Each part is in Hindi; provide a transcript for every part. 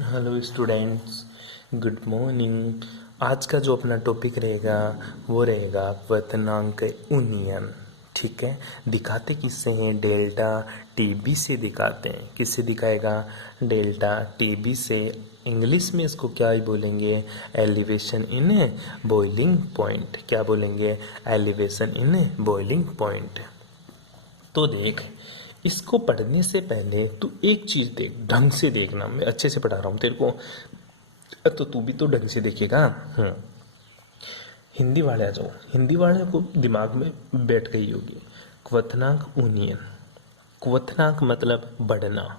Hello students, good morning. आज का जो अपना टॉपिक रहेगा वो रहेगा क्वथनांक यूनियन। ठीक है, दिखाते किससे हैं? डेल्टा टीबी से दिखाते हैं। किससे दिखाएगा? डेल्टा टीबी से। इंग्लिश में इसको क्या ही बोलेंगे? Elevation in boiling point. क्या बोलेंगे? Elevation in boiling point. तो देख, इसको पढ़ने से पहले तू एक चीज देख, ढंग से देखना। मैं अच्छे से पढ़ा रहा हूँ तेरे को, तो तू भी तो ढंग से देखेगा। हिंदी वाले आ जाओ, हिंदी वाले को दिमाग में बैठ गई होगी। क्वथनांक यूनियन। क्वथनांक मतलब बढ़ना।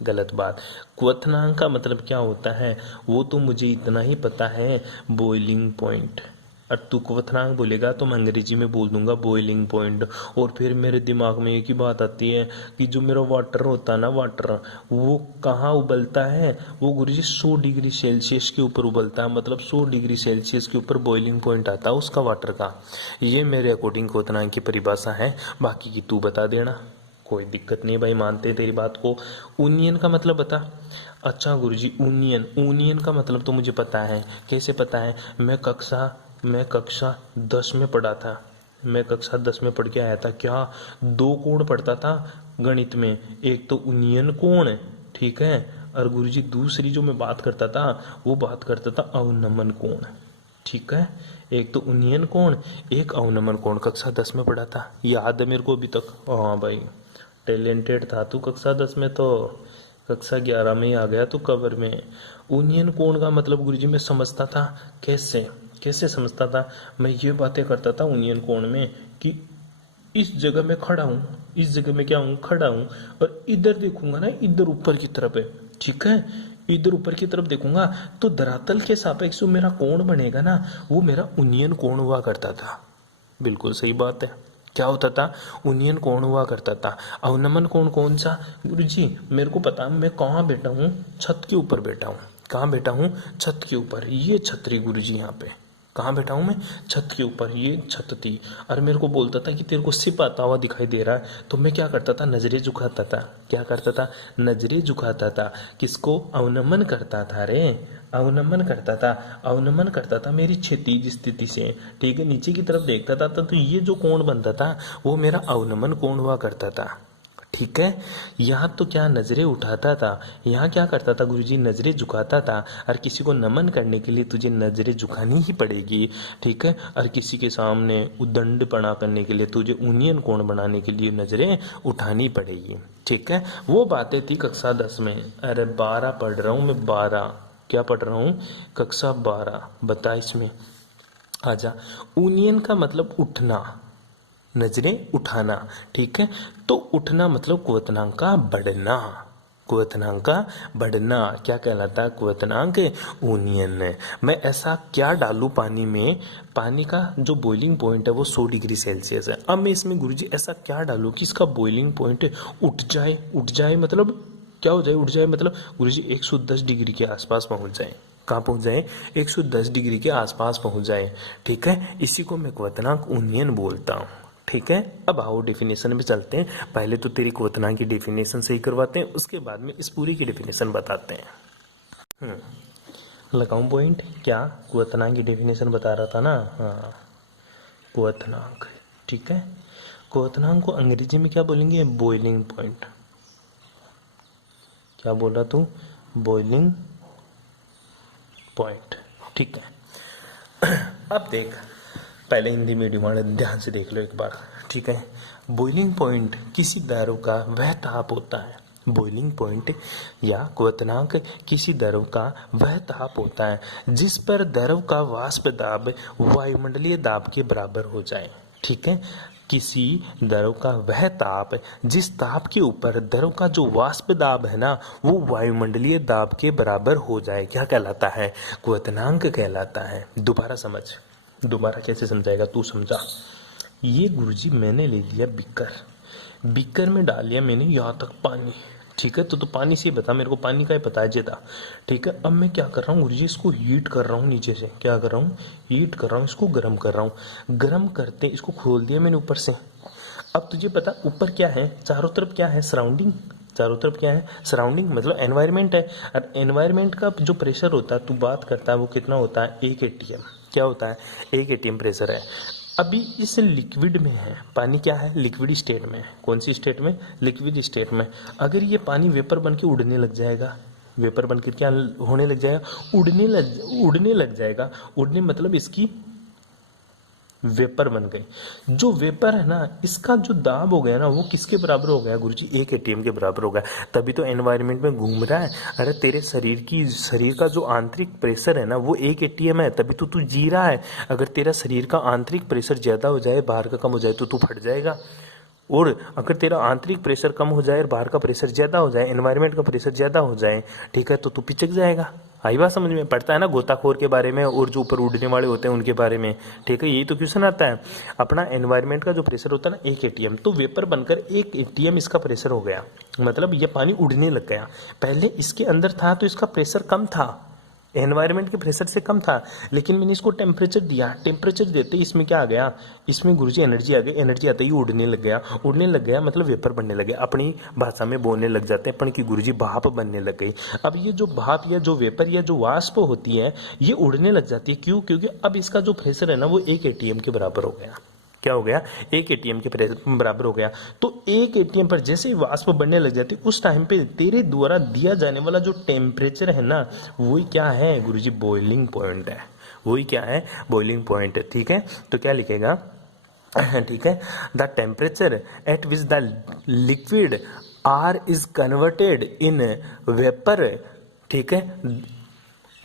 गलत बात। क्वथनांक का मतलब क्या होता है वो तो मुझे इतना ही पता है, बॉइलिंग पॉइंट। और तू क्वथनांक बोलेगा तो मैं अंग्रेजी में बोल दूंगा बॉइलिंग पॉइंट। और फिर मेरे दिमाग में एक ही बात आती है कि जो मेरा वाटर होता है ना, वाटर वो कहाँ उबलता है? वो गुरुजी 100 डिग्री सेल्सियस के ऊपर उबलता है। मतलब 100 डिग्री सेल्सियस के ऊपर बॉइलिंग पॉइंट आता है उसका, वाटर का। ये मेरे अकॉर्डिंग क्वथनांक की परिभाषा है। बाकी की तू बता देना, कोई दिक्कत नहीं भाई, मानते तेरी बात को। यूनियन का मतलब बता। अच्छा गुरुजी, यूनियन यूनियन का मतलब तो मुझे पता है। कैसे पता है? मैं कक्षा 10 में पढ़ा था। मैं कक्षा 10 में पढ़ के आया था। क्या? दो कोण पढ़ता था गणित में। एक तो यूनियन कोण, ठीक है, और गुरुजी दूसरी जो मैं बात करता था वो बात करता था अवनमन कोण। ठीक है, एक तो यूनियन कोण, एक अवनमन कोण। कक्षा 10 में पढ़ा था, याद है मेरे को अभी तक। हाँ भाई, टैलेंटेड था तू कक्षा 10 में। तो कक्षा 11 में ही आ गया तू कवर में। यूनियन कोण का मतलब गुरुजी मैं समझता था। कैसे कैसे समझता था? मैं ये बातें करता था यूनियन कोण में कि इस जगह में खड़ा हूँ, इस जगह में क्या हूँ? खड़ा हूँ। और इधर देखूंगा ना, इधर ऊपर की तरफ है, ठीक है, इधर यूपर की तरफ देखूंगा तो धरातल के सापेक्ष जो मेरा कोण बनेगा ना, वो मेरा यूनियन कोण हुआ करता था। बिल्कुल सही बात है। क्या होता था? यूनियन कोण हुआ करता था। अवनमन कोण कौन सा? गुरुजी मेरे को पता, मैं कहाँ बैठा हूँ? छत के ऊपर बैठा हूँ। कहाँ बैठा हूँ? छत के ऊपर। ये छतरी गुरुजी यहाँ पे। कहाँ बैठा हूँ मैं? छत के ऊपर। ये छत थी। और मेरे को बोलता था कि तेरे को सिप आता हुआ दिखाई दे रहा है। तो मैं क्या करता था? नजरें झुकाता था। क्या करता था? नजरें झुकाता था। किसको? अवनमन करता था रे, अवनमन करता था। अवनमन करता था मेरी क्षैतिज स्थिति से। ठीक है, नीचे की तरफ देखता था तो ये जो कोण बनता था वो मेरा अवनमन कोण हुआ करता था। ठीक है, यहाँ तो क्या नजरें उठाता था, यहाँ क्या करता था गुरुजी? नजरें झुकाता था। और किसी को नमन करने के लिए तुझे नजरें झुकानी ही पड़ेगी। ठीक है, और किसी के सामने उद्दंडपना करने के लिए तुझे यूनियन कोण बनाने के लिए नजरें उठानी पड़ेगी। ठीक है, वो बातें थी कक्षा 10 में। अरे 12 पढ़ रहा हूँ मैं, 12। क्या पढ़ रहा हूँ? कक्षा 12। बता इसमें, आजा। यूनियन का मतलब उठना, नजरें उठाना। ठीक है, तो उठना मतलब क्वथनांक का बढ़ना। क्वथनांक का बढ़ना क्या कहलाता है? क्वथनांक यूनियन। मैं ऐसा क्या डालूं पानी में? पानी का जो बॉइलिंग पॉइंट है वो 100 डिग्री सेल्सियस है। अब मैं इसमें गुरुजी ऐसा क्या डालूं कि इसका बॉइलिंग पॉइंट उठ जाए? उठ जाए मतलब क्या हो जाए? उठ जाए मतलब गुरुजी 110 डिग्री के आसपास पहुंच जाए। कहाँ पहुंच जाए? 110 डिग्री के आसपास पहुंच जाए। ठीक है, इसी को मैं क्वथनांक यूनियन बोलता हूँ। ठीक है, अब आओ डेफिनेशन में चलते हैं। पहले तो तेरी क्वथनांक की डेफिनेशन सही करवाते हैं, उसके बाद में इस पूरी की डेफिनेशन बताते हैं। लगाऊं पॉइंट? क्या क्वथनांक की डेफिनेशन बता रहा था ना? हाँ, क्वथनांक। ठीक है, क्वथनांक को अंग्रेजी में क्या बोलेंगे? Boiling point. क्या बोला तू? Boiling point. ठीक है, अब देख, पहले हिंदी मीडियम वाले ध्यान से देख लो एक बार। ठीक है, बॉइलिंग पॉइंट किसी द्रव का वह ताप होता है। बॉइलिंग पॉइंट या क्वथनांक किसी द्रव का वह ताप होता है जिस पर द्रव का वाष्प दाब वायुमंडलीय दाब के बराबर हो जाए। ठीक है, किसी द्रव का वह ताप जिस ताप के ऊपर द्रव का जो वाष्प दाब है ना, वो वायुमंडलीय दाब के बराबर हो जाए। क्या कहलाता है? क्वथनांक कहलाता है। दोबारा समझ, दोबारा कैसे समझाएगा तू? समझा। ये गुरुजी मैंने ले लिया बिकर, बिकर में डाल लिया मैंने यहाँ तक पानी। ठीक है, तो पानी से ही बता मेरे को, पानी का ही पता है ज्यादा। ठीक है, अब मैं क्या कर रहा हूँ गुरुजी? इसको हीट कर रहा हूँ नीचे से। क्या कर रहा हूँ? हीट कर रहा हूँ, इसको गर्म कर रहा हूँ। गर्म करते इसको खोल दिया मैंने ऊपर से। अब तुझे पता ऊपर क्या है? चारों तरफ क्या है? सराउंडिंग। चारों तरफ क्या है, सराउंडिंग मतलब एनवायरनमेंट है। और एनवायरनमेंट का जो प्रेशर होता है तू बात करता है वो कितना होता है, 1 एटीएम। क्या होता है, 1 एटीएम प्रेशर है। अभी इस लिक्विड में है, पानी क्या है, लिक्विड स्टेट में है। कौन सी स्टेट में, लिक्विड स्टेट में। अगर ये पानी वेपर बन के उड़ने लग जाएगा, वेपर बन के क्या होने लग जाएगा, उड़ने लग जाएगा। उड़ने मतलब इसकी वेपर बन गई। जो वेपर है ना, इसका जो दाब हो गया ना, वो किसके बराबर हो गया गुरुजी, 1 एटीएम के बराबर हो गया। तभी तो एनवायरनमेंट में घूम रहा है। अरे तेरे शरीर का जो आंतरिक प्रेशर है ना, वो 1 एटीएम है, तभी तो तू जी रहा है। अगर तेरा शरीर का आंतरिक प्रेशर ज्यादा हो जाए, बाहर का कम हो जाए, तो तू फट जाएगा। और अगर तेरा आंतरिक प्रेशर कम हो जाए और बाहर का प्रेशर ज्यादा हो जाए, एनवायरनमेंट का प्रेशर ज्यादा हो जाए, ठीक है, तो तू पिचक जाएगा। आई बात समझ में, पढ़ता है ना गोताखोर के बारे में और जो ऊपर उड़ने वाले होते हैं उनके बारे में, ठीक है, यही तो क्वेश्चन आता है। अपना एनवायरनमेंट का जो प्रेशर होता है ना, 1 एटीएम, तो वेपर बनकर 1 एटीएम इसका प्रेशर हो गया। मतलब ये पानी उड़ने लग गया। पहले इसके अंदर था तो इसका प्रेशर कम था, एनवायरनमेंट के प्रेशर से कम था, लेकिन मैंने इसको टेम्परेचर दिया। टेम्परेचर देते इसमें क्या आ गया, इसमें गुरुजी एनर्जी आ गई। एनर्जी आते ही उड़ने लग गया। उड़ने लग गया मतलब वेपर बनने लग गया। अपनी भाषा में बोलने लग जाते हैं अपन की गुरुजी भाप बनने लग गई। अब ये जो भाप या जो वेपर या जो वाष्प होती है, ये उड़ने लग जाती है। क्यों, क्योंकि अब इसका जो प्रेशर है ना, वो 1 एटीएम के बराबर हो गया। क्या हो गया, 1 एटीएम के बराबर हो गया। तो 1 एटीएम पर जैसे ही वाष्प बढ़ने लग जाती, उस टाइम पे तेरे द्वारा दिया जाने वाला जो टेम्परेचर है ना, वही क्या है गुरुजी, बॉइलिंग पॉइंट है। वही क्या है, बॉइलिंग पॉइंट है। ठीक है, तो क्या लिखेगा, ठीक है, the temperature at which the liquid are is converted in vapour, ठीक है,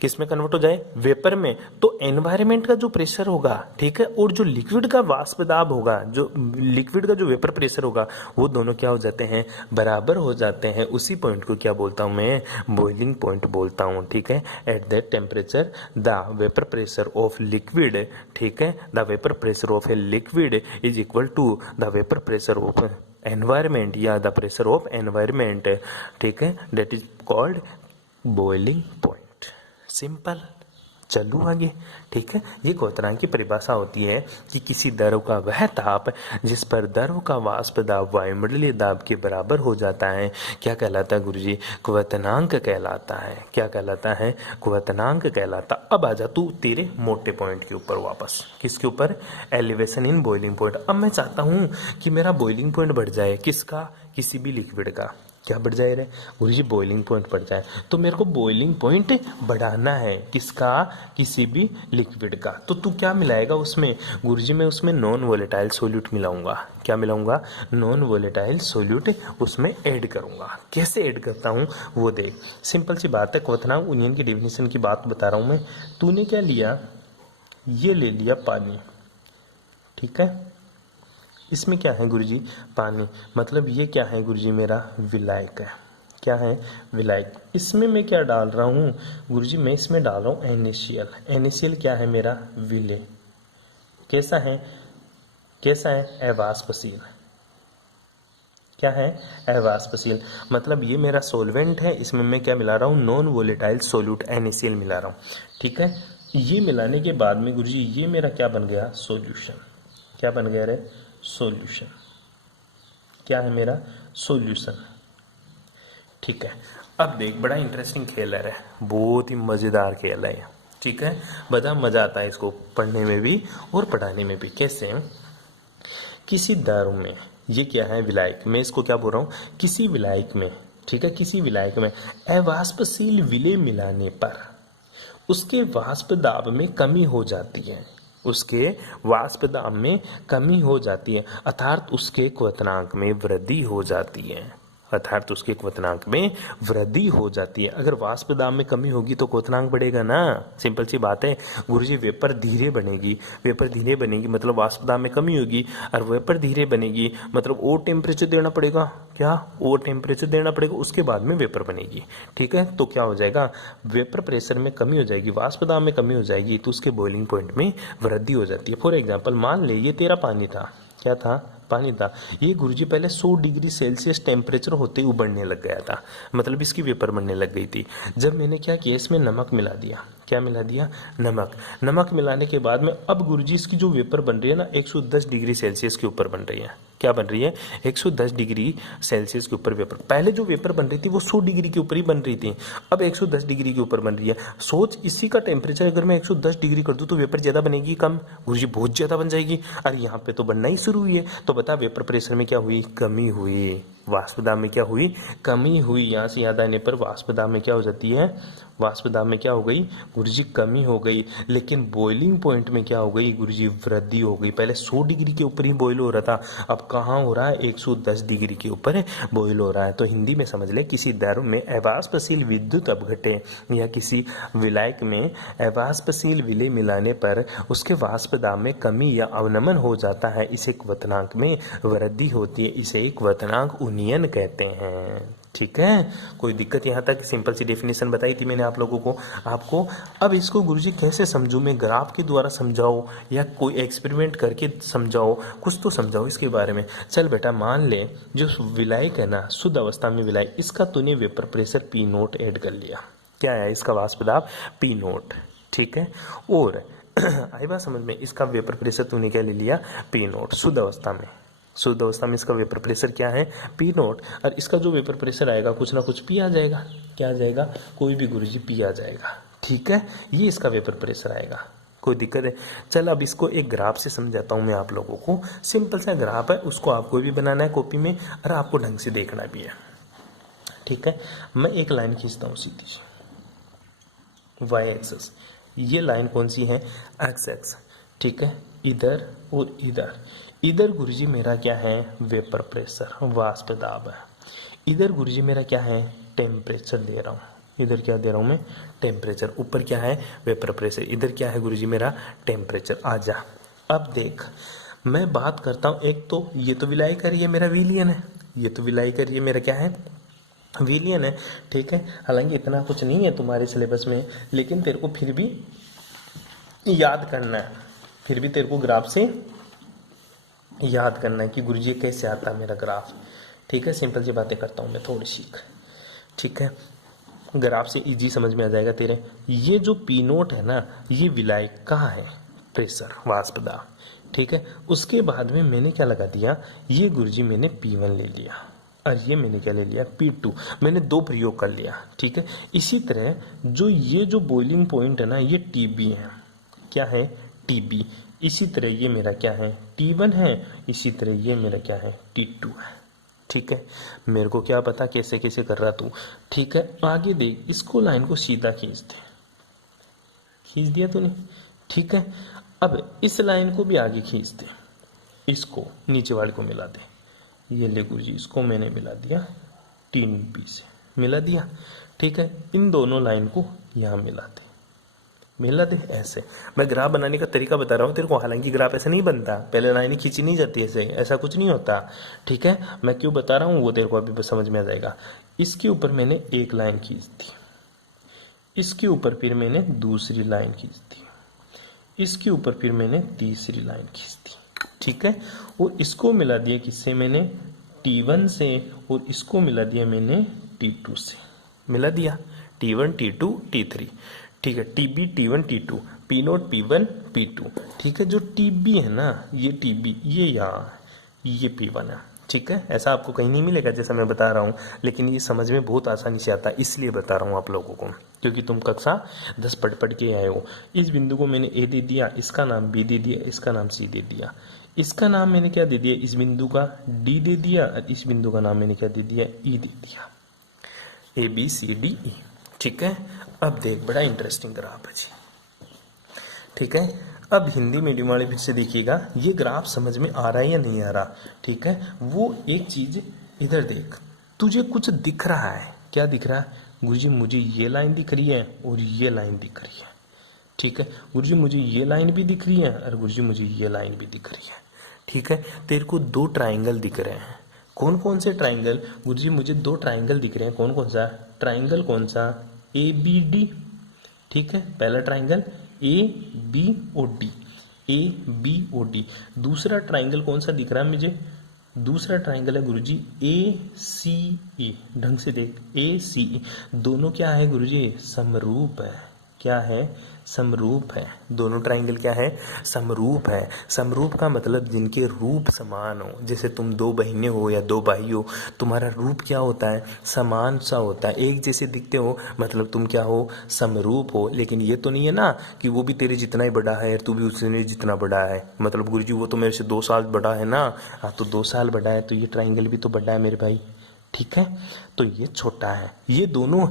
किस में कन्वर्ट हो जाए, वेपर में, तो एनवायरनमेंट का जो प्रेशर होगा, ठीक है, और जो लिक्विड का वाष्प दाब होगा, जो लिक्विड का जो वेपर प्रेशर होगा, वो दोनों क्या हो जाते हैं, बराबर हो जाते हैं। उसी पॉइंट को क्या बोलता हूं मैं, बॉइलिंग पॉइंट बोलता हूं। ठीक है, at that temperature the vapour pressure of liquid, ठीक है, the vapour pressure of a liquid is equal to the vapour pressure of environment या द प्रेशर ऑफ एनवायरमेंट, ठीक है, that is called boiling point. Simple, चलूँ आगे। ठीक है, ये क्वथनांक की परिभाषा होती है कि किसी द्रव का वह ताप जिस पर द्रव का वाष्प दाब वायुमंडलीय दाब के बराबर हो जाता है, क्या कहलाता है गुरुजी, क्वथनांक कहलाता है। क्या कहलाता है, क्वथनांक कहलाता। अब आजा तू तेरे मोटे पॉइंट के ऊपर वापस, किसके ऊपर, एलिवेशन इन बॉइलिंग पॉइंट। अब मैं चाहता हूं कि मेरा बॉइलिंग पॉइंट बढ़ जाए, किसका, किसी भी लिक्विड का। क्या बढ़ जाए रे गुरुजी, बॉइलिंग पॉइंट बढ़ जाए। तो मेरे को बॉइलिंग पॉइंट बढ़ाना है, किसका, किसी भी लिक्विड का। तो तू क्या मिलाएगा उसमें गुरुजी, मैं उसमें नॉन वोलेटाइल सोल्यूट मिलाऊंगा। क्या मिलाऊंगा, नॉन वोलेटाइल सोल्यूट उसमें ऐड करूंगा। कैसे ऐड करता हूं वो देख, सिंपल सी बात है, क्वथनांक यूनियन की डेफिनेशन की बात बता रहा हूं मैं। तूने क्या लिया, ये ले लिया पानी, ठीक है, इसमें क्या है गुरुजी, पानी, मतलब ये क्या है गुरुजी, मेरा विलायक है। क्या है, विलायक। इसमें मैं क्या डाल रहा हूँ गुरुजी, मैं इसमें डाल रहा हूँ NaCl। NaCl क्या है, मेरा विलय। कैसा है, कैसा है, अवाष्पशील। क्या है, अवाष्पशील। मतलब ये मेरा सोलवेंट है, इसमें मैं क्या मिला रहा हूँ, नॉन वोलेटाइल सोल्यूट NaCl मिला रहा हूँ। ठीक है, ये मिलाने के बाद में गुरुजी ये मेरा क्या बन गया, सोल्यूशन। क्या बन गया रे, सॉल्यूशन। क्या है मेरा, सॉल्यूशन। ठीक है, अब देख, बड़ा इंटरेस्टिंग खेल है, बहुत ही मजेदार खेल है। ठीक है, बड़ा मजा आता है इसको पढ़ने में भी और पढ़ाने में भी। कैसे, किसी दारू में, ये क्या है, विलायक, मैं इसको क्या बोल रहा हूँ, किसी विलायक में, ठीक है, किसी विलायक में अवाष्पशील विलय मिलाने पर उसके वाष्प दाब में कमी हो जाती है, उसके वाष्प दाब में कमी हो जाती है, अर्थात उसके क्वथनांक में वृद्धि हो जाती है। अर्थात उसके क्वथनांक में वृद्धि हो जाती है। अगर वाष्प दाब में कमी होगी तो क्वथनांक बढ़ेगा ना, सिंपल सी बात है गुरुजी। वेपर धीरे बनेगी, वेपर धीरे बनेगी मतलब वाष्प दाब में कमी होगी, और वेपर धीरे बनेगी मतलब और टेम्परेचर देना पड़ेगा। क्या, और टेम्परेचर देना पड़ेगा, उसके बाद में वेपर बनेगी। ठीक है, तो क्या हो जाएगा, वेपर प्रेशर में कमी हो जाएगी, वाष्प दाब में कमी हो जाएगी, तो उसके बॉइलिंग पॉइंट में वृद्धि हो जाती है। फॉर एग्जाम्पल, मान ले ये तेरा पानी था, क्या था, पानी था। ये गुरुजी पहले 100 डिग्री सेल्सियस टेम्परेचर होते ही उबलने लग गया था, मतलब इसकी वेपर बनने लग गई थी। जब मैंने क्या किया, इसमें नमक मिला दिया। क्या मिला दिया, नमक। नमक मिलाने के बाद में अब गुरुजी इसकी जो वेपर बन रही है ना, 110 डिग्री सेल्सियस के ऊपर बन रही है। क्या बन रही है, 110 डिग्री सेल्सियस के ऊपर वेपर। पहले जो वेपर बन रही थी वो 100 डिग्री के ऊपर ही बन रही थी, अब 110 डिग्री के ऊपर बन रही है। सोच, इसी का टेम्परेचर अगर मैं 110 डिग्री कर दूं तो वेपर ज़्यादा बनेगी कम? गुरुजी बहुत ज़्यादा बन जाएगी। अरे यहाँ पे तो बनना ही शुरू हुई है। तो बता वेपर प्रेशर में क्या हुई, कमी हुई। वाष्प दाब में क्या हुई, कमी हुई। यहाँ से याद आने पर वाष्प दाब में क्या हो जाती है, वाष्प दाब में क्या हो गई गुरुजी, कमी हो गई। लेकिन बॉइलिंग पॉइंट में क्या हो गई गुरुजी, वृद्धि हो गई। पहले 100 डिग्री के ऊपर ही बॉयल हो रहा था, अब कहाँ हो रहा है, 110 डिग्री के ऊपर बॉयल हो रहा है। तो हिंदी में समझ ले, किसी द्रव में अवाष्पशील विद्युत अपघटे या किसी विलायक में अवाष्पशील विलेय मिलाने पर उसके वाष्प दाब में कमी या अवनमन हो जाता है, इसे क्वथनांक में वृद्धि होती है, इसे क्वथनांक उन्नयन कहते हैं। ठीक है, कोई दिक्कत यहाँ तक? सिंपल सी डेफिनेशन बताई थी मैंने आप लोगों को, आपको। अब इसको गुरुजी कैसे समझूं मैं, ग्राफ के द्वारा समझाओ या कोई एक्सपेरिमेंट करके समझाओ, कुछ तो समझाओ इसके बारे में। चल बेटा, मान ले जो विलायक है ना, शुद्ध अवस्था में विलायक, इसका तूने वेपर प्रेशर P0 ऐड कर लिया। क्या है इसका वाष्प दाब, P0। ठीक है, और आई बात समझ में, इसका वेपर प्रेशर तूने क्या ले लिया, P0 शुद्ध अवस्था में। शुद्ध अवस्था में इसका वेपर प्रेशर क्या है, P0। और इसका जो वेपर प्रेशर आएगा कुछ ना कुछ P आ जाएगा। क्या आ जाएगा, कोई भी गुरुजी P आ जाएगा। ठीक है, ये इसका वेपर प्रेशर आएगा। कोई दिक्कत है? चल अब इसको एक ग्राफ से समझाता हूँ मैं आप लोगों को। सिंपल सा ग्राफ है, उसको आपको भी बनाना है कॉपी में और आपको ढंग से देखना भी है। ठीक है, मैं एक लाइन खींचता हूँ सीधी सी, वाई एक्सेस। ये लाइन कौन सी है, एक्स एक्स। ठीक है, इधर और इधर। इधर गुरुजी मेरा क्या है, वेपर प्रेशर, वाष्प दाब है। इधर गुरुजी मेरा क्या है, टेम्परेचर दे रहा हूँ। इधर क्या दे रहा हूँ मैं, टेम्परेचर। ऊपर क्या है, वेपर प्रेशर। इधर क्या है गुरुजी मेरा, टेम्परेचर। आ जा, अब देख मैं बात करता हूँ। एक तो ये तो विलायक है, ये मेरा विलियन है। ये तो विलायक है, ये मेरा क्या है, विलियन है। ठीक है, हालांकि इतना कुछ नहीं है तुम्हारे सिलेबस में, लेकिन तेरे को फिर भी याद करना है, फिर भी तेरे को ग्राफ से याद करना है कि गुरुजी कैसे आता है मेरा ग्राफ। ठीक है, सिंपल सी बातें करता हूँ मैं थोड़ी सी। ठीक है, ग्राफ से इजी समझ में आ जाएगा तेरे। ये जो P0 है ना, ये विलायक कहाँ है, प्रेशर, वाष्प दाब। ठीक है, उसके बाद में मैंने क्या लगा दिया, ये गुरुजी मैंने P1 ले लिया और ये मैंने क्या ले लिया, P2। मैंने दो प्रयोग कर लिया। ठीक है, इसी तरह जो ये जो बॉइलिंग पॉइंट है ना, ये TB है। क्या है, TB। इसी तरह ये मेरा क्या है, T1 है। इसी तरह ये मेरा क्या है, T2 है। ठीक है, मेरे को क्या पता कैसे कैसे कर रहा तू। ठीक है, आगे देख, इसको लाइन को सीधा खींच दे, खींच दिया तूने। ठीक है, अब इस लाइन को भी आगे खींच दे, इसको नीचे वाले को मिला दे। ये ले गुरुजी, इसको मैंने मिला दिया 3B से, मिला दिया। ठीक है, इन दोनों लाइन को यहाँ मिला दे, मिला दे। ऐसे मैं ग्राफ बनाने का तरीका बता रहा हूँ तेरे को, हालांकि ग्राफ ऐसे नहीं बनता, पहले लाइन खींची नहीं जाती ऐसे, ऐसा कुछ नहीं होता। ठीक है, मैं क्यों बता रहा हूँ वो तेरे को अभी समझ में आ जाएगा। इसके ऊपर मैंने एक लाइन खींच दी, इसके ऊपर फिर मैंने दूसरी लाइन खींच दी, इसके ऊपर फिर मैंने तीसरी लाइन खींच दी। ठीक है, और इसको मिला दिया किससे, मैंने T1 से, और इसको मिला दिया मैंने T2 से, मिला दिया T1 T2 T3। ठीक है, TB T1 T2, P0 P1 P2। ठीक है, जो TB है ना, ये TB, ये यहाँ, ये P1 है। ठीक है, ऐसा आपको कहीं नहीं मिलेगा जैसा मैं बता रहा हूँ, लेकिन ये समझ में बहुत आसानी से आता है, इसलिए बता रहा हूँ आप लोगों को, क्योंकि तुम कक्षा 10 पढ़ के आए हो। इस बिंदु को मैंने A दे दिया, इसका नाम B दे दिया, इसका नाम C दे दिया, इसका नाम मैंने क्या दे दिया, इस बिंदु का D दे दिया, और इस बिंदु का नाम मैंने क्या दे दिया, E दे दिया, ABCDE। ठीक है, अब देख, बड़ा इंटरेस्टिंग ग्राफ है जी। ठीक है, अब हिंदी मीडियम वाले फिर से देखिएगा, ये ग्राफ समझ में आ रहा है या नहीं आ रहा। ठीक है, वो एक चीज इधर देख, तुझे कुछ दिख रहा है, क्या दिख रहा है गुरुजी, मुझे ये लाइन दिख रही है और ये लाइन दिख रही है। ठीक है गुरुजी, मुझे ये लाइन भी दिख रही है और गुरुजी मुझे ये लाइन भी दिख रही है। ठीक है, तेरे को दो ट्राइंगल दिख रहे हैं। कौन कौन से ट्राइंगल गुरुजी, मुझे दो ट्राइंगल दिख रहे हैं। कौन कौन सा ट्राइंगल, कौन सा, ABD। ठीक है, पहला ट्राइंगल ABOD, ABOD। दूसरा ट्राइंगल कौन सा दिख रहा है मुझे, दूसरा ट्राइंगल है गुरुजी ACE। ढंग से देख, ACE। दोनों क्या है गुरुजी, समरूप है। क्या है, समरूप है। दोनों ट्राइंगल क्या है? समरूप है। समरूप का मतलब जिनके रूप समान हो। जैसे तुम दो बहनें हो या दो भाई हो, तुम्हारा रूप क्या होता है? समान सा होता है, एक जैसे दिखते हो, मतलब तुम क्या हो? समरूप हो। लेकिन ये तो नहीं है ना कि वो भी तेरे जितना ही बड़ा है, तू भी उसने जितना बड़ा है। मतलब गुरुजी वो तो मेरे से 2 साल बड़ा है ना। हाँ, तो 2 साल बड़ा है तो ये ट्राइंगल भी तो बड़ा है मेरे भाई, ठीक है। तो ये छोटा है। ये दोनों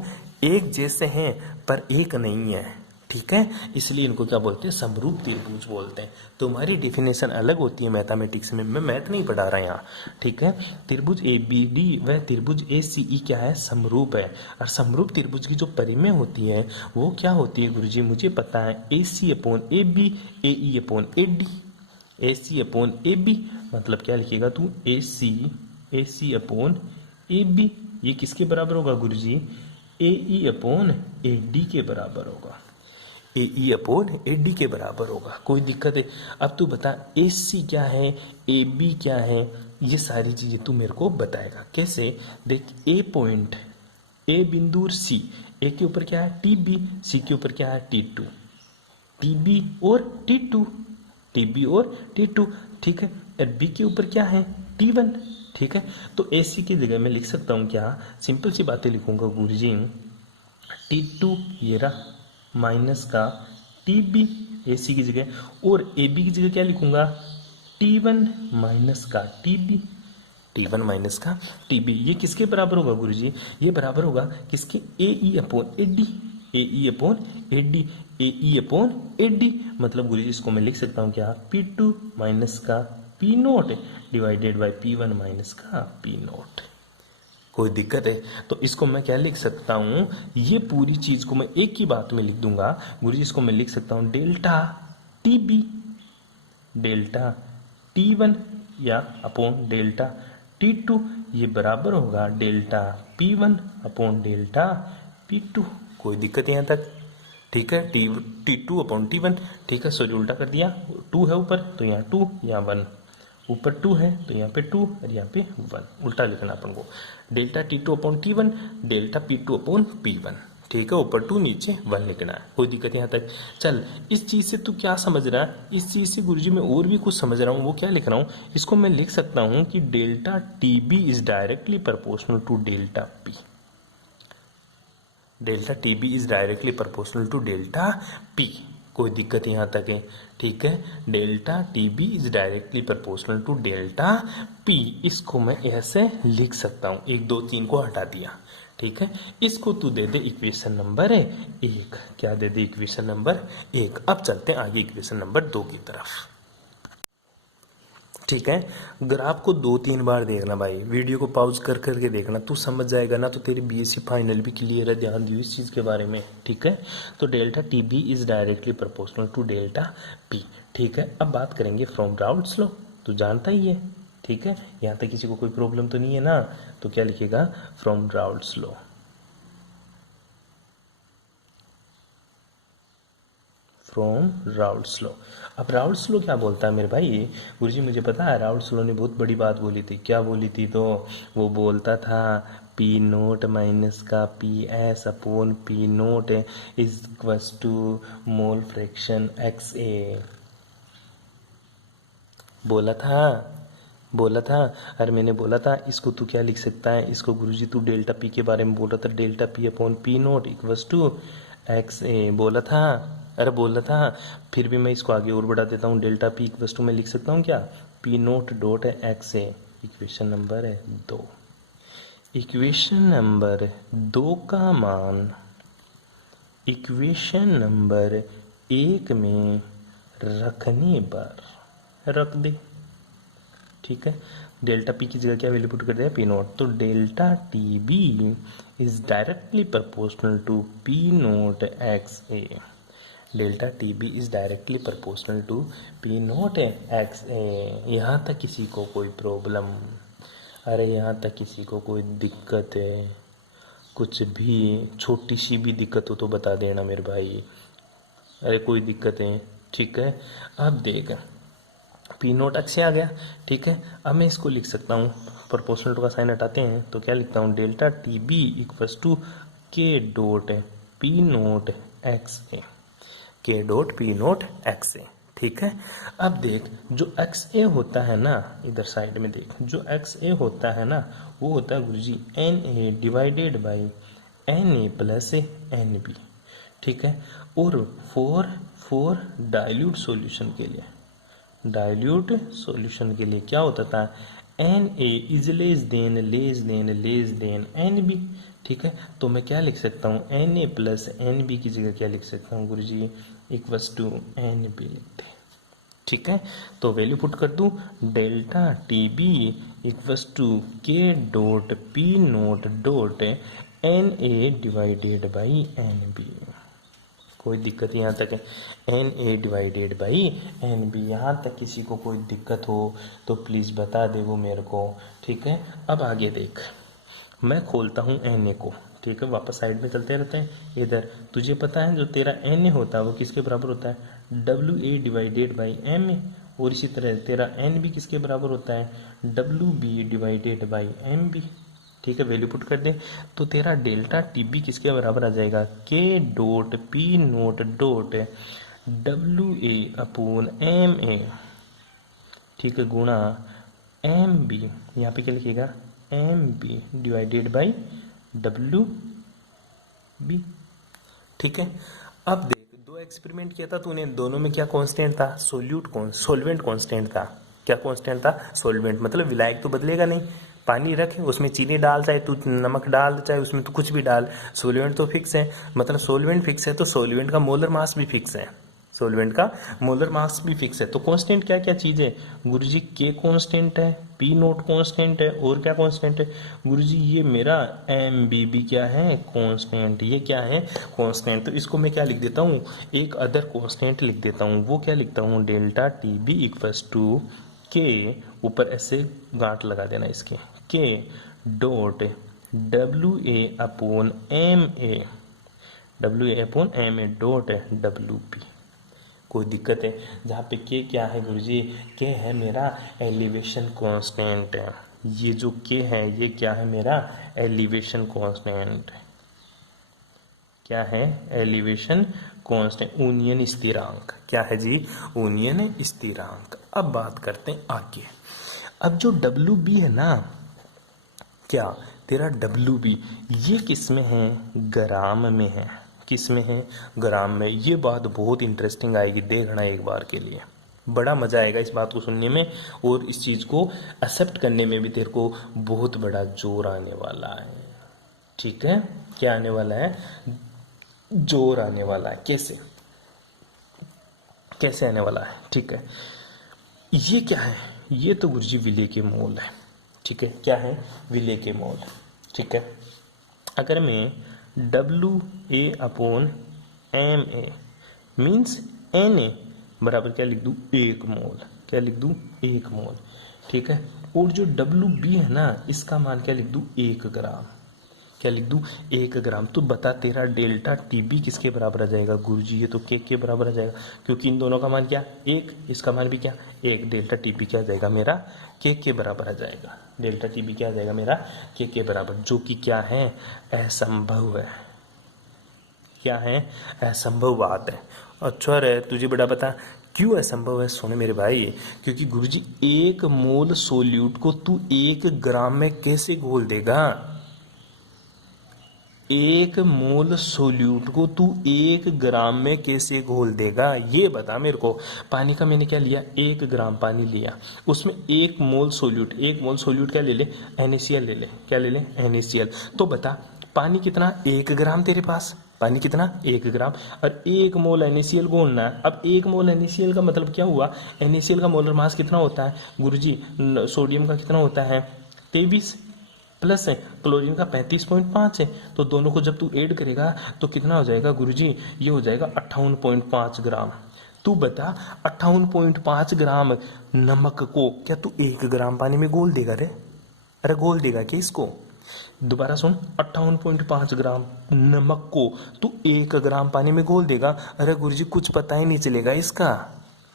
एक जैसे हैं पर एक नहीं है, ठीक है। इसलिए इनको क्या बोलते हैं? समरूप त्रिभुज बोलते हैं। तुम्हारी डेफिनेशन अलग होती है मैथमेटिक्स में, मैं मैथ नहीं पढ़ा रहा यहाँ, ठीक है। त्रिभुज ए बी डी व त्रिभुज ए सी ई क्या है? समरूप है। और समरूप त्रिभुज की जो परिमेय होती है वो क्या होती है गुरुजी? मुझे पता है, A C upon A B, A E upon A D. A C upon A B मतलब क्या लिखेगा तू? A C upon A B. ये किसके बराबर होगा गुरुजी? ए ई अपॉन ए डी के बराबर होगा। ए ई अपॉन ए डी के बराबर होगा। कोई दिक्कत है? अब तू बता, ए सी क्या है, ए बी क्या है, ये सारी चीजें तू मेरे को बताएगा। कैसे? देख, ए पॉइंट, ए बिंदु और सी, ए के ऊपर क्या है? टी बी, सी के ऊपर क्या है? T two. टी बी और टी टू, टी बी और टी टू, ठीक है। और बी के ऊपर क्या है? टी वन, ठीक है। तो ए सी की जगह मैं लिख सकता हूँ क्या? सिंपल सी बातें लिखूंगा गुरुजी। टी टू ये रहा माइनस का टी बी ए सी की जगह, और ए बी की जगह क्या लिखूंगा? टी वन माइनस का T B, T one minus का टी बी। ये किसके बराबर होगा गुरुजी? ये बराबर होगा किसके? A E upon A D, A E upon A D, A E upon A D. मतलब गुरुजी इसको मैं लिख सकता हूँ क्या? पी टू माइनस का P nought divided by P one minus का पी नोट। कोई दिक्कत है? तो इसको मैं क्या लिख सकता हूं? ये पूरी चीज को मैं एक ही बात में लिख दूंगा गुरुजी। इसको मैं लिख सकता हूं delta T B, delta T one या अपॉन डेल्टा टी टू, ये बराबर होगा delta P one upon delta P two. कोई दिक्कत यहाँ तक? ठीक है। T two upon T one, ठीक है। सोच उल्टा कर दिया, टू है ऊपर तो यहाँ टू, यहाँ वन। ऊपर टू है तो यहाँ पे टू और यहाँ पे वन, उल्टा लिखना अपन को। Delta T two upon T one, delta P two upon P one, ठीक है। ऊपर टू नीचे वन लिखना है। कोई दिक्कत यहाँ तक? चल, इस चीज से तू क्या समझ रहा है? इस चीज से गुरुजी मैं और भी कुछ समझ रहा हूँ। वो क्या लिख रहा हूँ? इसको मैं लिख सकता हूँ कि delta T B is directly proportional to delta P. Delta T B is directly proportional to delta P. कोई दिक्कत यहाँ तक है? ठीक है। Delta T B is directly proportional to delta P. इसको मैं ऐसे लिख सकता हूँ। 1 2 3 को हटा दिया, ठीक है। इसको तू दे दे इक्वेशन नंबर 1। क्या दे दे? Equation number 1। अब चलते हैं आगे इक्वेशन नंबर 2 की तरफ, ठीक है। ग्राफ को 2-3 बार देखना भाई, वीडियो को पॉज कर करके देखना, तू समझ जाएगा ना तो तेरी बीएससी फाइनल भी क्लियर है। ध्यान दियो इस चीज़ के बारे में, ठीक है। तो delta T B is directly proportional to delta P, ठीक है। अब बात करेंगे फ्रॉम राउल्ट्स लॉ, तू जानता ही है, ठीक है। यहाँ तक किसी को कोई प्रॉब्लम तो नहीं है ना? तो क्या लिखेगा? From Raoult's law, from Raoult's law. अब राउल्ट्स लॉ क्या बोलता है मेरे भाई? गुरुजी मुझे पता है, राउल्ट्स लॉ ने बहुत बड़ी बात बोली थी। क्या बोली थी? तो वो बोलता था पी नोट माइनस का P S upon P nought is equals to mole fraction X A. बोला था। अरे मैंने बोला था इसको तू क्या लिख सकता है? इसको गुरुजी तू डेल्टा पी के बारे में बोल रहा था, delta P upon P nought equals to X A, बोला था। अरे बोला था। फिर भी मैं इसको आगे और बढ़ा देता हूँ। डेल्टा पी इक्वल्स टू मैं लिख सकता हूँ क्या? P note dot X A. Equation number 2। Equation number 2 का मान इक्वेशन नंबर 1 में रखने पर रख दे, ठीक है। डेल्टा पी की जगह क्या वैल्यू पुट कर दिया? P nought. तो delta T B is directly proportional to P note X A. Delta T B is directly proportional to P note X A. यहाँ तक किसी को कोई प्रॉब्लम? अरे यहाँ तक किसी को कोई दिक्कत है? कुछ भी छोटी सी भी दिक्कत हो तो बता देना मेरे भाई। अरे कोई दिक्कत है? ठीक है। अब देख, पी नोट अच्छे आ गया, ठीक है। अब मैं इसको लिख सकता हूँ, प्रोपोर्शनल टू का साइन हटाते हैं तो क्या लिखता हूँ? Delta T B equals to K dot P note X A. K dot P note X A. ठीक है, अब देख जो एक्स ए होता है ना, इधर साइड में देख, जो एक्स ए होता है ना वो होता है गुरुजी N A divided by N A plus N B. ठीक है, और फॉर डाइल्यूट सॉल्यूशन के लिए, डाइल्यूट सॉल्यूशन के लिए क्या होता था, N A is less than N B. ठीक है, तो मैं क्या लिख सकता हूँ, N A plus N B की जगह क्या लिख सकता हूँ गुरुजी, इक्वल्स टू एन बी लिखते हैं। ठीक है, तो वैल्यू पुट कर दूं, delta T B equals to K dot P note dot N A divided by N B. कोई दिक्कत यहाँ तक है, N A divided by N B, यहाँ तक किसी को कोई दिक्कत हो तो प्लीज़ बता दे वो मेरे को। ठीक है, अब आगे देख, मैं खोलता हूँ एन ए को। ठीक है, वापस साइड में चलते रहते हैं। इधर तुझे पता है जो तेरा एन ए होता है वो किसके बराबर होता है, W A divided by M A, और इसी तरह तेरा एन बी किसके बराबर होता है, W B divided by M B. ठीक है, वैल्यू पुट कर दे तो तेरा डेल्टा टी बी किसके बराबर आ जाएगा, K dot P note dot W A upon M A. ठीक है, गुणा एम बी, यहाँ पे क्या लिखेगा, M B divided by W B. ठीक है, अब देख दो एक्सपेरिमेंट किया था तूने, दोनों में क्या कांस्टेंट था, सोल्वेंट कांस्टेंट था। क्या कांस्टेंट था, सोल्वेंट, मतलब विलायक तो बदलेगा नहीं, पानी रख उसमें चीनी डाल, चाहे तू नमक डाल, चाहे उसमें तो कुछ भी डाल, सोल्वेंट तो फिक्स है। मतलब सोल्वेंट फिक्स है तो सोल्वेंट का मोलर मास भी फिक्स है, सोल्वेंट का मोलर मास भी फिक्स है। तो कांस्टेंट क्या क्या चीज है गुरुजी, के कांस्टेंट है, पी नोट कांस्टेंट है, और क्या कांस्टेंट है गुरुजी, ये मेरा एम बी बी क्या है, कांस्टेंट, ये क्या है कांस्टेंट। तो इसको मैं क्या लिख देता हूँ, एक अदर कांस्टेंट लिख देता हूँ, वो क्या लिखता हूँ, delta T B equals to K, ऊपर ऐसे गांठ लगा देना इसके, K dot W A upon M A, W A upon M A dot W P. कोई दिक्कत है, जहाँ पे के क्या है गुरुजी, के है मेरा एलिवेशन कांस्टेंट, ये जो के है ये क्या है मेरा एलिवेशन कांस्टेंट, क्या है एलिवेशन कांस्टेंट, यूनियन स्थिरांक, क्या है जी, यूनियन स्थिरांक। अब बात करते हैं आगे, अब जो डब्ल्यू बी है ना, क्या तेरा डब्ल्यू बी ये किस में है, ग्राम में है, किस में है, ग्राम में। ये बात बहुत इंटरेस्टिंग आएगी, देखना एक बार के लिए, बड़ा मजा आएगा इस बात को सुनने में, और इस चीज को एक्सेप्ट करने में भी तेरे को बहुत बड़ा जोर आने वाला है। ठीक है, क्या आने वाला है, जोर आने वाला है। कैसे कैसे आने वाला है, ठीक है। ये क्या है, ये तो गुरुजी विले के मोल है। ठीक है, क्या है, विले के मोल। ठीक है, अगर मैं W A upon M A means N A बराबर क्या लिख दूँ, एक मोल, क्या लिख दूँ, एक मोल। ठीक है, और जो डब्ल्यू बी है ना, इसका मान क्या लिख दूँ, 1 ग्राम, क्या लिख दूँ, 1 ग्राम। तो बता तेरा डेल्टा टी बी किसके बराबर आ जाएगा गुरुजी, ये तो के बराबर आ जाएगा, क्योंकि इन दोनों का मान क्या, 1, इसका मान भी क्या 1, डेल्टा टी बी क्या आ जाएगा मेरा, के बराबर आ जाएगा, डेल्टा टी बी क्या आ जाएगा मेरा, के बराबर, जो कि क्या है, असंभव है, क्या है, असंभव बात है। अच्छा रे, तुझे बड़ा पता क्यों असंभव है, सुन मेरे भाई, क्योंकि गुरुजी 1 मोल सोल्यूट को तू 1 ग्राम में कैसे घोल देगा, 1 मोल सोल्यूट को तू 1 ग्राम में कैसे घोल देगा, ये बता मेरे को। पानी का मैंने क्या लिया, 1 ग्राम पानी लिया, उसमें 1 मोल सोल्यूट, 1 मोल सोल्यूट क्या ले ले, NaCl ले ले, क्या ले ले, NaCl। तो बता पानी कितना, 1 ग्राम तेरे पास, पानी कितना, 1 ग्राम, और 1 मोल NaCl घोलना है। अब 1 मोल NaCl का मतलब क्या हुआ, NaCl का मोलर मास कितना होता है गुरुजी, सोडियम का कितना होता है 23 प्लस है, क्लोरीन का 35.5 है, तो दोनों को जब तू ऐड करेगा तो कितना हो जाएगा गुरुजी, ये हो जाएगा 58.5 ग्राम। तू बता 58.5 ग्राम नमक को क्या तू 1 ग्राम पानी में घोल देगा रे, अरे घोल देगा क्या इसको, दोबारा सुन, 58.5 ग्राम नमक को तू 1 ग्राम पानी में घोल देगा, अरे गुरुजी कुछ पता ही नहीं चलेगा इसका,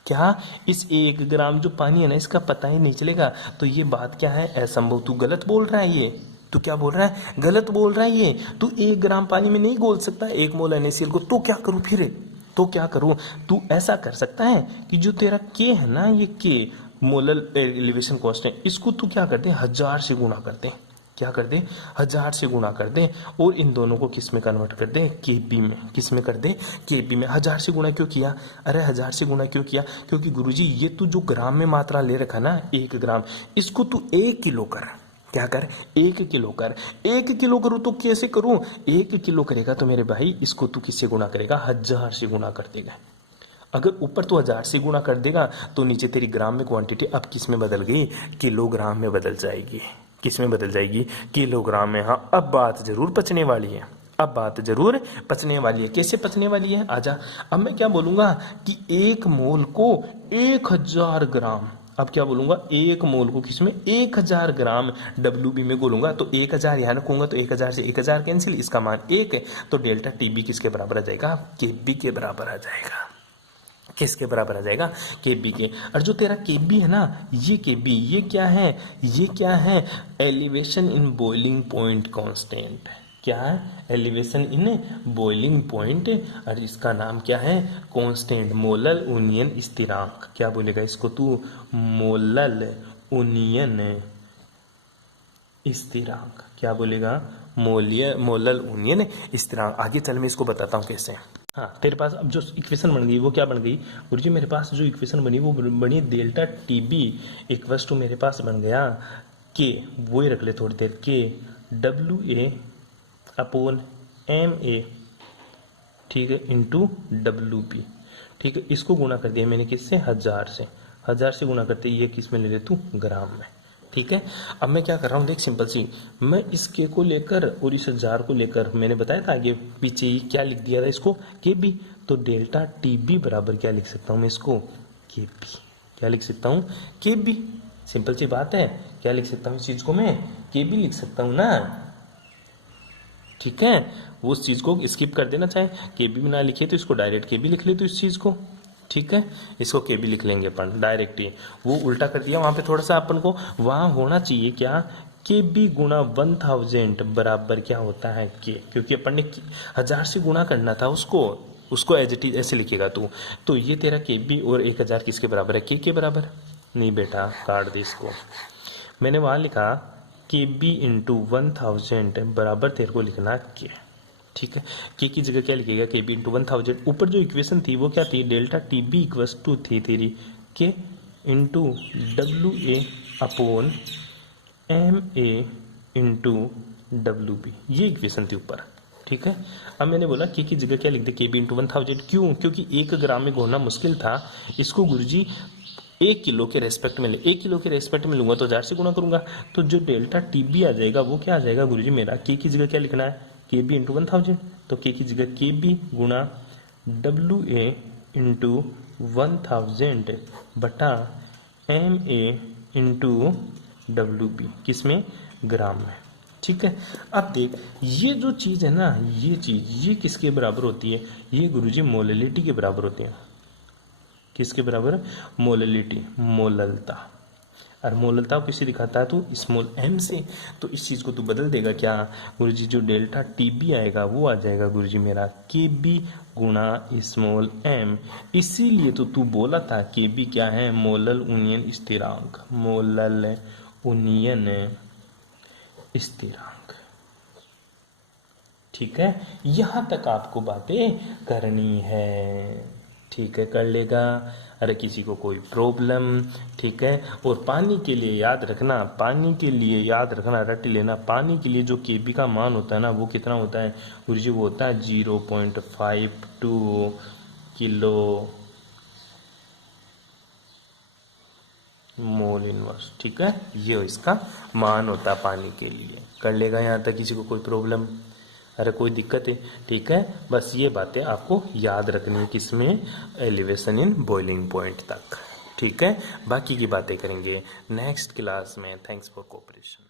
क्या इस 1 ग्राम जो पानी है ना इसका पता ही नहीं चलेगा। तो ये बात क्या है, असंभव, तू गलत बोल रहा है, ये तू क्या बोल रहा है, गलत बोल रहा है, ये तू 1 ग्राम पानी में नहीं घोल सकता 1 मोल NaCl को, तो क्या करूं फिर, तो क्या करूं, तू ऐसा कर सकता है कि जो तेरा के है ना, ये के मोलल एलिवेशन कांस्टेंट, इसको तू क्या कर दे, 1000 से गुणा कर दे। क्या कर दे, 1000 से गुणा कर दे और इन दोनों को किस में कन्वर्ट कर दे, केबी में। किस में कर दे, केबी में। 1000 से गुणा क्यों किया, अरे 1000 से गुणा क्यों किया, क्योंकि गुरुजी ये तू जो ग्राम में मात्रा ले रखा ना 1 ग्राम, इसको तू 1 किलो कर। क्या कर, 1 किलो कर। 1 किलो करूँ तो कैसे करूँ, 1 किलो करेगा तो मेरे भाई इसको तू किससे गुणा करेगा, 1000 से गुणा कर देगा। अगर ऊपर तो 1000 से गुणा कर देगा तो नीचे तेरी ग्राम में क्वांटिटी अब किस में बदल गई, किलोग्राम में बदल जाएगी। किस में बदल जाएगी, किलोग्राम में। हाँ, अब बात जरूर पचने वाली है, अब बात जरूर पचने वाली है। कैसे पचने वाली है, आजा। अब मैं क्या बोलूंगा कि 1 मोल को 1000 ग्राम, अब क्या बोलूंगा, 1 मोल को किसमें, 1000 ग्राम WB में बोलूंगा। तो 1000 यहाँ रखूंगा तो 1000 से 1000 कैंसिल, इसका मान 1 है, तो डेल्टा TB किसके बराबर आ जाएगा, KB के बराबर आ जाएगा। किसके बराबर आ जाएगा, KB के। और जो तेरा KB है ना, ये KB, ये क्या है, ये क्या है, elevation in boiling point constant. क्या है, एलिवेशन इन बॉइलिंग पॉइंट, और इसका नाम क्या है, कांस्टेंट, मोलल यूनियन स्थिरांक। क्या बोलेगा इसको तू, मोलल यूनियन स्थिरांक। क्या बोलेगा, मोलल यूनियन स्थिरांक। आगे चल मैं इसको बताता हूँ कैसे। हाँ, तेरे पास अब जो इक्वेशन बन गई वो क्या बन गई गुरुजी, मेरे पास जो इक्वेशन बनी वो बनी डेल्टा TB इक्वल्स टू, मेरे पास बन गया के, वो ही रख ले थोड़ी देर, के WA अपॉन MA, ठीक है, इंटू WB। ठीक है, इसको गुणा कर दिया मैंने किससे, 1000 से। 1000 से गुणा करते ये किस में ले ले तू, ग्राम में। ठीक है, अब मैं क्या कर रहा हूँ, देख सिंपल सी, मैं इस के को लेकर और इस 1000 को लेकर, मैंने बताया था आगे पीछे ही क्या लिख दिया था इसको, KB। तो डेल्टा TB बराबर क्या लिख सकता हूँ मैं इसको, KB। क्या लिख सकता हूँ, KB। सिंपल सी बात है, क्या लिख सकता हूँ इस चीज को मैं, KB लिख सकता हूँ ना। ठीक है, वो उस चीज को स्किप कर देना, चाहे KB भी ना लिखे तो इसको डायरेक्ट KB लिख ले तो इस चीज को। ठीक है, इसको KB लिख लेंगे अपन डायरेक्ट ही, वो उल्टा कर दिया वहां पे थोड़ा सा अपन को, वहां होना चाहिए क्या, KB गुणा 1000 बराबर क्या होता है के, क्योंकि अपन ने 1000 से गुणा करना था उसको एज इट इज ऐसे लिखेगा तू। तो ये तेरा KB और 1000 किसके बराबर है, के बराबर। नहीं बेटा, काट दे इसको, मैंने वहां लिखा KB इंटू 1000 बराबर तेरे को लिखना के। ठीक है, के की जगह क्या लिखेगा, KB इंटू 1000। ऊपर जो इक्वेशन थी वो क्या थी, डेल्टा TB इक्वल्स टू थी तेरी के into WA upon MA into WB, ये इक्वेशन थी ऊपर। ठीक है, अब मैंने बोला के की जगह क्या लिख दे, KB इंटू 1000। क्यों, क्योंकि 1 ग्राम में घोलना मुश्किल था, इसको गुरुजी 1 किलो के रेस्पेक्ट में ले, 1 किलो के रेस्पेक्ट में लूंगा तो 1000 से गुणा करूंगा, तो जो डेल्टा TB आ जाएगा वो क्या आ जाएगा गुरुजी मेरा, के की जगह क्या लिखना है, KB इंटू 1000। तो के की जगह KB गुणा WA इंटू 1000 बटा MA इंटू WB, किसमें, ग्राम में। ठीक है, अब देख ये जो चीज है ना, ये चीज ये किसके बराबर होती है, ये गुरुजी मोललिटी के बराबर होती है। किसके बराबर, मोललिटी, मोललता। और मोललता को किससे दिखाता है, तो स्मॉल m से। तो इस चीज को तू बदल देगा क्या गुरुजी, जो डेल्टा TB आएगा वो आ जाएगा गुरुजी मेरा KB गुणा स्मॉल m। इसीलिए तो तू बोला था KB क्या है, मोलल यूनियन स्थिरांक, मोलल यूनियन स्थिरांक। ठीक है, यहां तक आपको बातें करनी है। ठीक है, कर लेगा, अरे किसी को कोई प्रॉब्लम। ठीक है, और पानी के लिए याद रखना, पानी के लिए याद रखना, रट लेना, पानी के लिए जो KB का मान होता है ना वो कितना होता है गुरुजी, वो होता है 0.52 किलो मोल इनवर्स। ठीक है, ये इसका मान होता है पानी के लिए। कर लेगा यहाँ तक, किसी को कोई प्रॉब्लम, अरे कोई दिक्कत है। ठीक है, बस ये बातें आपको याद रखनी है, किसमें, एलिवेशन इन बॉइलिंग पॉइंट तक। ठीक है, बाकी की बातें करेंगे नेक्स्ट क्लास में। Thanks for cooperation.